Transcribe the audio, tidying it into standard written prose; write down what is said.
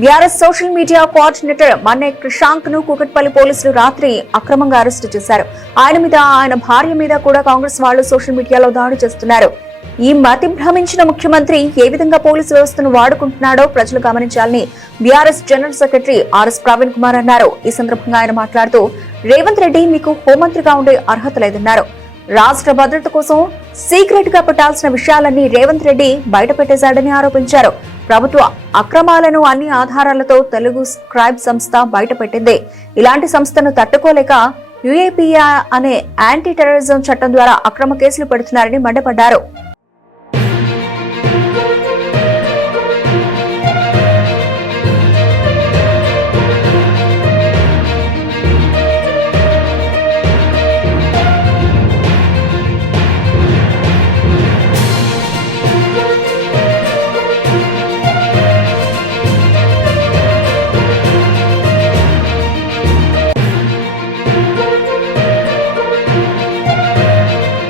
BRS social media coordinator మన్నే క్రిషాంక్ ను కూకట్పల్లి పోలీసులు రాత్రి అక్రమంగా అరెస్టు చేశారు. ఆయన మీద, ఆయన భార్య మీద కూడా కాంగ్రెస్ వాళ్లు సోషల్ మీడియాలో దాడి చేస్తున్నారు. ఈ మతి భ్రమించిన ముఖ్యమంత్రి ఏ విధంగా పోలీసు వ్యవస్థను వాడుకుంటున్నాడో ప్రజలు గమనించాలని BRS general secretary RS Praveen Kumar అన్నారు. ఈ సందర్భంగా ఆయన మాట్లాడుతూ, రేవంత్ రెడ్డి మీకు హోంమంత్రిగా ఉండే అర్హత లేదన్నారు. రాష్ట్ర భద్రత కోసం సీక్రెట్ గా పెట్టాల్సిన విషయాలన్నీ రేవంత్ రెడ్డి బయటపెట్టేశాడని ఆరోపించారు. ప్రభుత్వ అక్రమాలను అన్ని ఆధారాలతో తెలుగు స్క్రైబ్ సంస్థ బయటపెట్టింది. ఇలాంటి సంస్థను తట్టుకోలేక యుఏపీఏ అనే యాంటీ టెర్రరిజం చట్టం ద్వారా అక్రమ కేసులు పెడుతున్నారని మండిపడ్డారు.